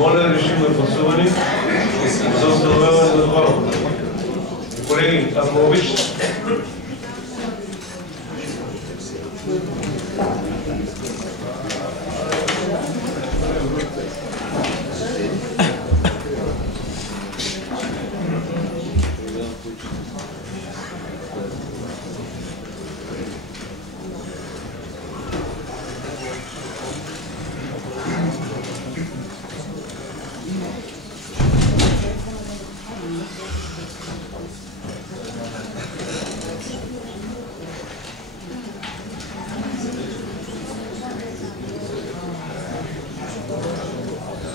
Моля, режим на гласуване за установяване на кворум. Колеги, ако обичате.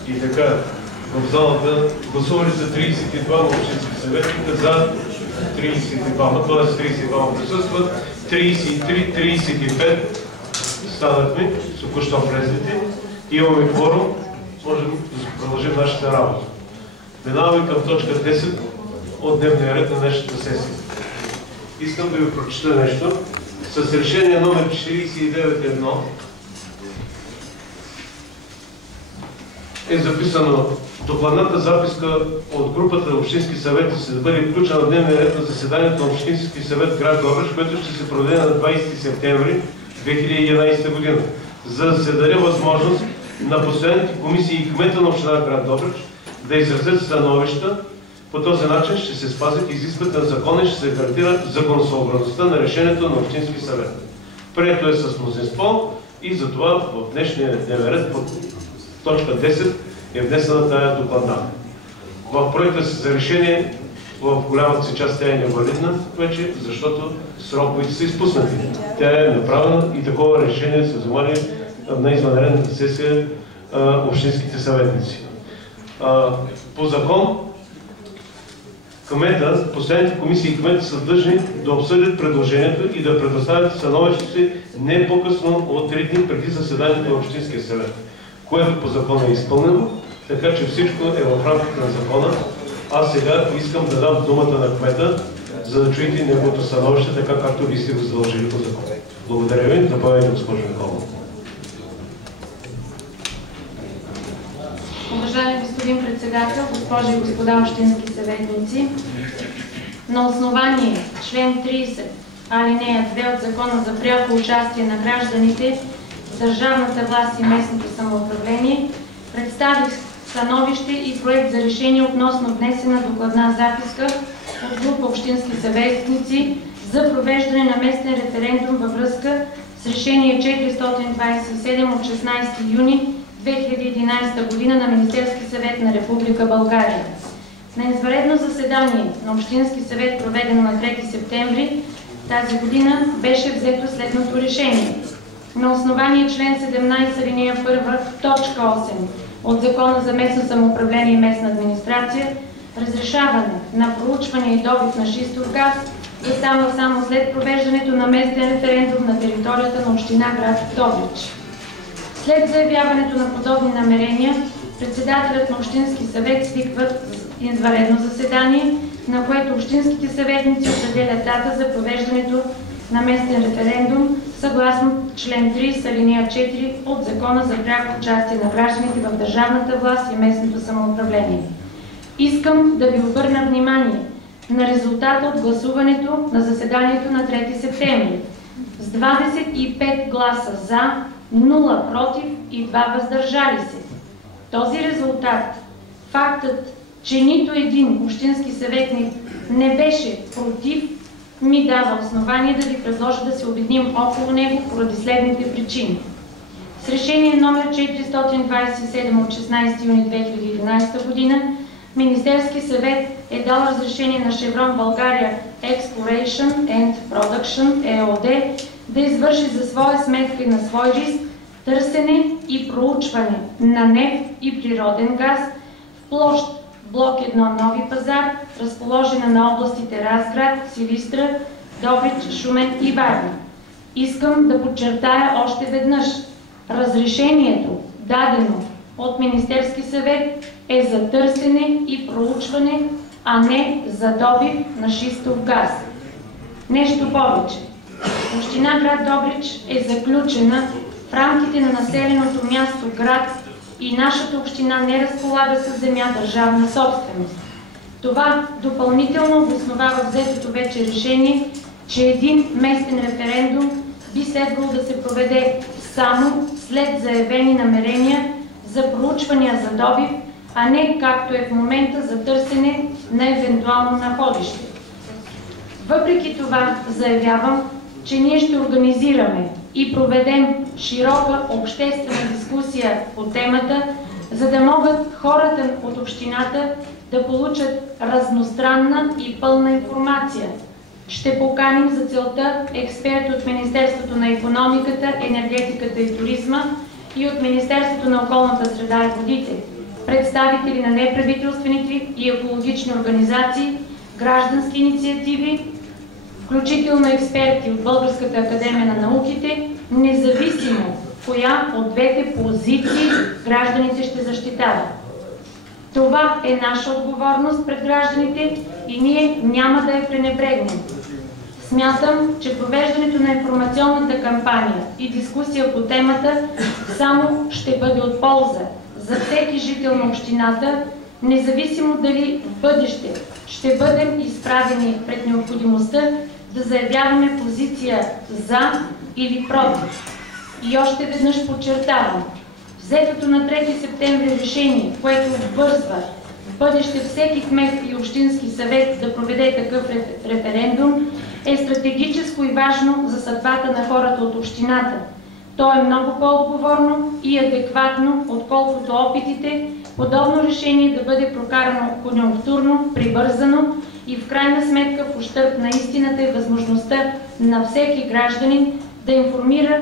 И така, в залата гласували за 32 общински съветника, за 32, т.е. 32 присъстват, 33-35 станахме, току-що влезлите. Имаме кворум, можем да продължим нашата работа. Минаваме към точка 10 от дневния ред на днешната сесия. Искам да ви прочета нещо. С решение номер 49.1 е записано: докладната записка от групата на общински съвети ще бъде включена в дневния ред на заседанието на Общински съвет град Добрич, което ще се проведе на 20 септември 2011 година, за да се даде възможност на постоянните комисии и кмета на община град Добрич да изразят становища. По този начин ще се спазят изискванията на закона и ще се гарантира законосъобразността на решението на Общински съвет. Прието е с мнозинство и затова в днешния дневен ред по точка 10 е внесена тая докладна. В проекта си за решение в голямата си част тя е невалидна вече, защото сроковете са изпуснати. Тя е направена и такова решение се вземали на извънредната сесия общинските съветници. По закон кмета, постоянните комисии и кмета са длъжни да обсъдят предложението и да предоставят становището си не по-късно от 3 дни преди заседанието на Общинския съвет, което по закона е изпълнено, така че всичко е в рамките на закона. Аз сега искам да дам думата на кмета, за да чуете неговото становище, така както ви сте го задължили по закон. Благодаря ви. Заповядайте, госпожо Николова. Уважаеми господин председател, госпожи и господа общински съветници, на основание член 30, алинея 2 от Закона за пряко участие на гражданите в държавната власт и местното самоуправление, представих становище и проект за решение относно внесена докладна записка от група общински съветници за провеждане на местен референдум във връзка с решение 427 от 16 юни 2011 година на Министерски съвет на Република България. На извънредно заседание на Общински съвет, проведено на 3 септември тази година, беше взето следното решение. На основание член 17 алинея 1, точка 8 от Закона за местно самоуправление и местна администрация, разрешаване на проучване и добив на шистов газ да става само след провеждането на местен референдум на територията на община град Добрич. След заявяването на подобни намерения, председателят на Общински съвет свиква извънредно заседание, на което общинските съветници определят дата за провеждането на местен референдум, съгласно член 30, алинея 4 от Закона за пряко участие на гражданите в държавната власт и местното самоуправление. Искам да ви обърна внимание на резултата от гласуването на заседанието на 3 септември. С 25 гласа за, 0 против и 2 въздържали се. Този резултат, фактът, че нито един общински съветник не беше против, ми дава основание да ви предложа да се обединим около него поради следните причини. С решение номер 427 от 16 юни 2011 година Министерски съвет е дал разрешение на Шеврон България Exploration and Production ЕООД да извърши за своя сметка и на свой риск търсене и проучване на нефт и природен газ в площ блок 1 Нови пазар, разположена на областите Разград, Силистра, Добрич, Шумен и Варна. Искам да подчертая още веднъж. Разрешението, дадено от Министерски съвет, е за търсене и проучване, а не за добив на шистов газ. Нещо повече. Община град Добрич е заключена в рамките на населеното място град и нашата община не разполага с земя държавна собственост. Това допълнително обосновава взетото вече решение, че един местен референдум би следвало да се проведе само след заявени намерения за проучвания за добив, а не както е в момента за търсене на евентуално находище. Въпреки това заявявам, че ние ще организираме и проведем широка обществена дискусия по темата, за да могат хората от общината да получат разностранна и пълна информация. Ще поканим за целта експерти от Министерството на икономиката, енергетиката и туризма и от Министерството на околната среда и водите, представители на неправителствените и екологични организации, граждански инициативи, включително експерти от Българската академия на науките, независимо коя от двете позиции гражданите ще защитават. Това е наша отговорност пред гражданите и ние няма да я пренебрегнем. Смятам, че провеждането на информационната кампания и дискусия по темата само ще бъде от полза за всеки жител на общината, независимо дали в бъдеще ще бъдем изправени пред необходимостта да заявяваме позиция за или против. И още веднъж подчертавам, взетото на 3 септември решение, което обвързва в бъдеще всеки кмет и общински съвет да проведе такъв референдум, е стратегическо и важно за съдбата на хората от общината. То е много по-отговорно и адекватно, отколкото опитите подобно решение да бъде прокарано конюнктурно, прибързано и в крайна сметка в ущърб на истината и възможността на всеки гражданин да формира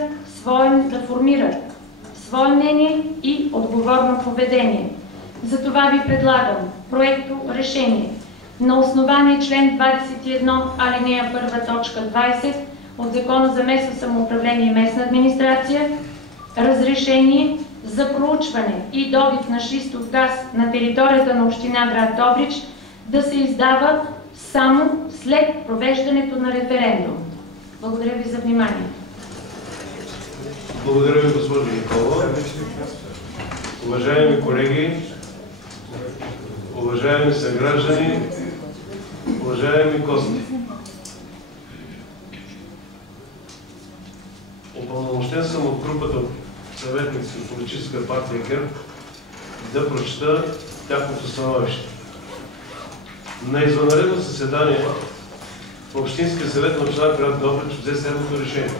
свое мнение и отговорно поведение. Затова ви предлагам проекто решение на основание член 21, алинея 1, точка 20 от Закона за местно самоуправление и местна администрация, разрешение за проучване и добив на шистов газ на територията на община град Добрич да се издава само след провеждането на референдум. Благодаря ви за внимание. Благодаря ви, госпожо Николова. Уважаеми колеги, уважаеми съграждани, уважаеми гости. Упълномощен съм от групата съветници от политическа партия ГЕРБ да прочета тяхното становище. На извънредно заседание в Общинския съвет на община град Добрич взе следното решение.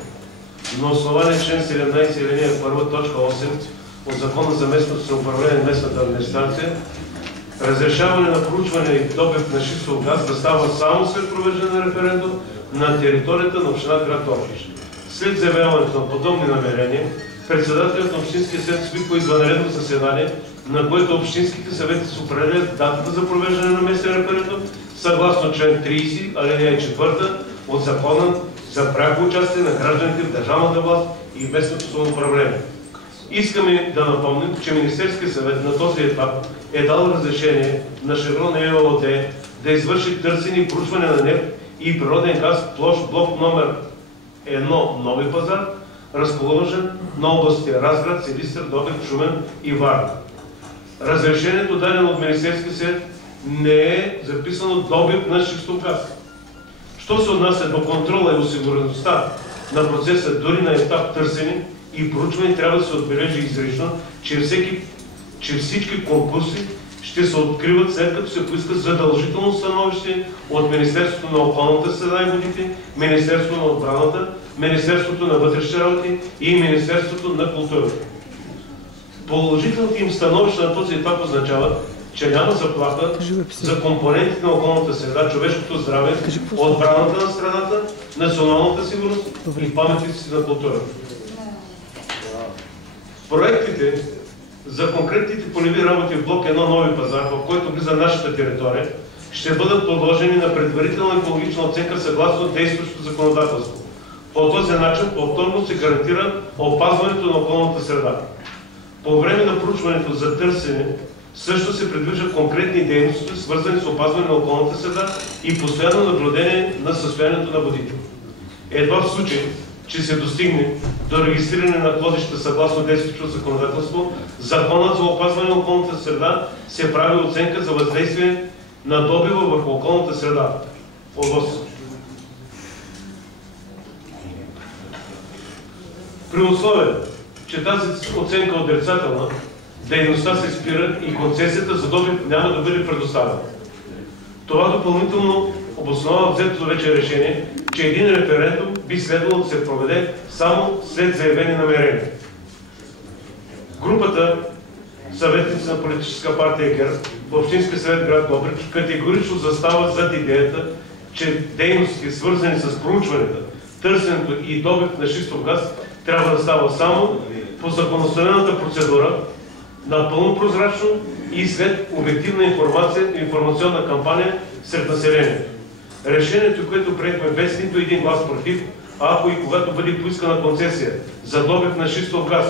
На основание член 17, алинея 1, точка 8 от Закона за местното самоуправление и местната администрация, разрешаване на проучване и добив на шистов газ да става само след провеждане на референдум на територията на община град Добрич. След заявяването на подобни намерения, председателят на Общинския съвет свиква извънредно заседание, на което общинските съвети се определят датата за провеждане на местен референдум, съгласно член 30, алинея 4 от Закона за пряко участие на гражданите в държавната власт и местното самоуправление. Искаме да напомним, че Министерският съвет на този етап е дал разрешение на Шеврон ЕООД да извърши търсене и проучване на нефт и природен газ в площ блок номер 1 Нови пазар, разположен на областите Разград, Силистра, Добрич, Шумен и Варна. Разрешението, дадено от Министерския съвет, не е записано добив на шистов газ. Що се отнася до контрола и осигуреността на процеса, дори на етап търсене и проучване, трябва да се отбележи изрично, че всички конкурси ще се откриват след като се поиска задължително становище от Министерството на околната среда и водите, Министерството на отбраната, Министерството на вътрешните работи и Министерството на културата. Положителните им становища на този етап означават, че няма заплаха за компонентите на околната среда, човешкото здраве, отбраната на страната, националната сигурност и паметниците на културата. Проектите за конкретните полеви работи в блок 1 Нови пазар, в който влиза нашата територия, ще бъдат подложени на предварителна екологична оценка съгласно действащото законодателство. По този начин повторно се гарантира опазването на околната среда. По време на проучването за търсене също се предвиждат конкретни дейности, свързани с опазване на околната среда и постоянно наблюдение на състоянието на водите. Едва в случай, че се достигне до регистриране на находища съгласно действащото законодателство, Законът за опазване на околната среда се прави оценка за въздействие на добива върху околната среда. При условие, че тази оценка е отрицателна, дейността се спира и концесията за добив няма да бъде предоставена. Това допълнително обосновава взетото вече решение, че един референдум би следвало да се проведе само след заявени намерения. Групата съветници на политическа партия ГЕРБ в Общинския съвет град Добрич категорично застава зад идеята, че дейности, свързани с проучването, търсенето и добив на шистов газ, трябва да става само по законоустановената процедура, напълно прозрачно и след обективна информационна кампания сред населението. Решението, което приехме без нито един глас против, а ако и когато бъде поискана концесия за добив на шистов газ,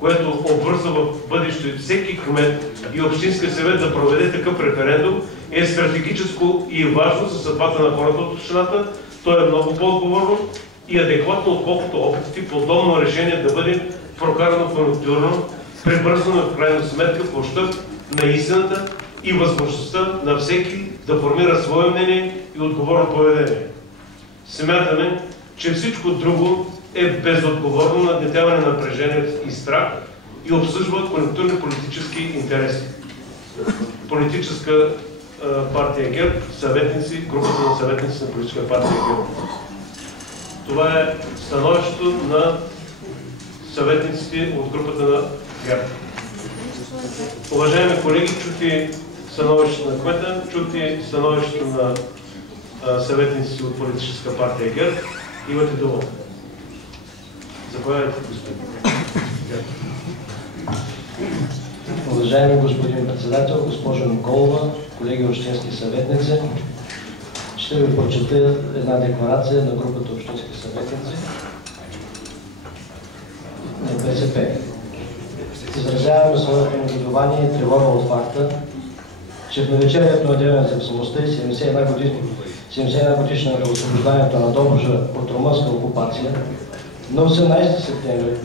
което обвързва в бъдеще всеки кмет и Общинския съвет да проведе такъв референдум, е стратегическо и важно за съдбата на хората от общината. То е много по-отговорно и адекватно, отколкото опитите подобно решение да бъде прокарано конюнктурно, прибързано в крайна сметка в ущърб на истината и възможността на всеки да формира свое мнение и отговорно поведение. Смятаме, че всичко друго е безотговорно нагнетяване на напрежение и страх и обслужва конюнктурни политически интереси. Политическа партия ГЕРБ, съветници, групата на съветници на политическа партия ГЕРБ. Това е становището на съветниците от групата на ГЕРБ. Уважаеми колеги, чути становището на кмета, чути становището на съветниците от политическа партия ГЕРБ. Имате думата. Заповядайте, господин. Уважаеми господин председател, госпожо Николова, колеги общински съветници, ще ви прочета една декларация на групата общински съветници на БСП. Изразяваме своето негодование и тревога от факта, че в навечерието на Деня на независимостта и 71 годишната освобождането на Добруджа от румънска окупация, на 18 септември,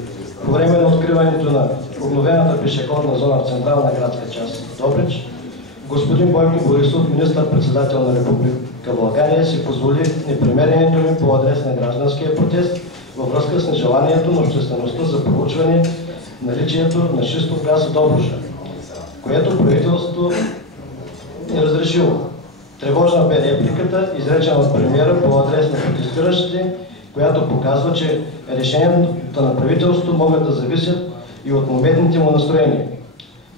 по време на откриването на обновената пешеходна зона в централна градска част Добрич, господин Бойко Борисов, министър-председател на Република България, си позволи непремерението ми по адрес на гражданския протест във връзка с нежеланието на обществеността за проучване наличието на шистов газ в Добруджа, което правителството е разрешило. Тревожна бе репликата, изречена от премиера по адрес на протестиращите, която показва, че решенията на правителството могат да зависят и от моментните му настроения.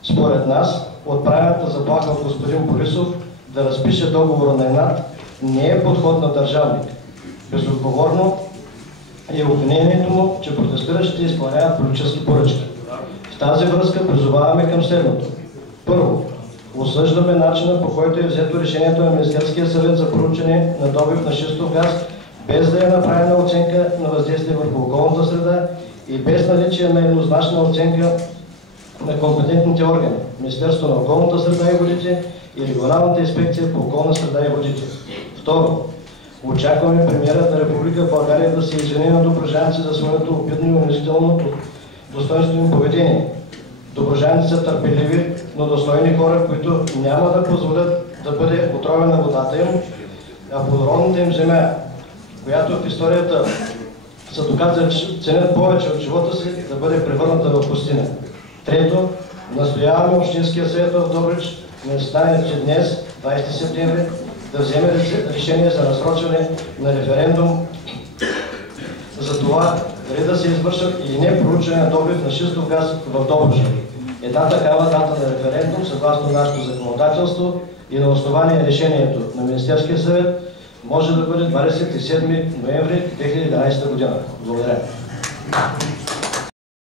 Според нас, отправената заплаха от господин Борисов да разпише договора на ЕНАТ не е подход на държавник. Безотговорно е обвинението му, че протестиращите изпълняват политически поръчки. В тази връзка призоваваме към следното. Първо, осъждаме начина, по който е взето решението на Министерския съвет за проучване на добив на шистов газ, без да е направена оценка на въздействие върху околната среда и без наличие на еднозначна оценка на компетентните органи, Министерството на околната среда и водите и Регионалната инспекция по околна среда и водите. Второ, очакваме премиерът на Република България да се извини на добруджанци за своето обидно и унизително достойнствено поведение. Добруджанци са търпеливи, но достойни хора, които няма да позволят да бъде отровена водата им, а плодородната им земя, която в историята са доказали, че ценят повече от живота си, да бъде превърната в пустиня. Трето, настояваме Общинския съвет в Добрич на заседанието си днес, 20 септември, да вземе решение за насрочване на референдум за това дали да се извършат или не проучване на добив на шистов газ в Добруджа. Една такава дата на референдум, съгласно нашето законодателство и на основание решението на Министерския съвет, може да бъде 27 ноември 2011 година. Благодаря.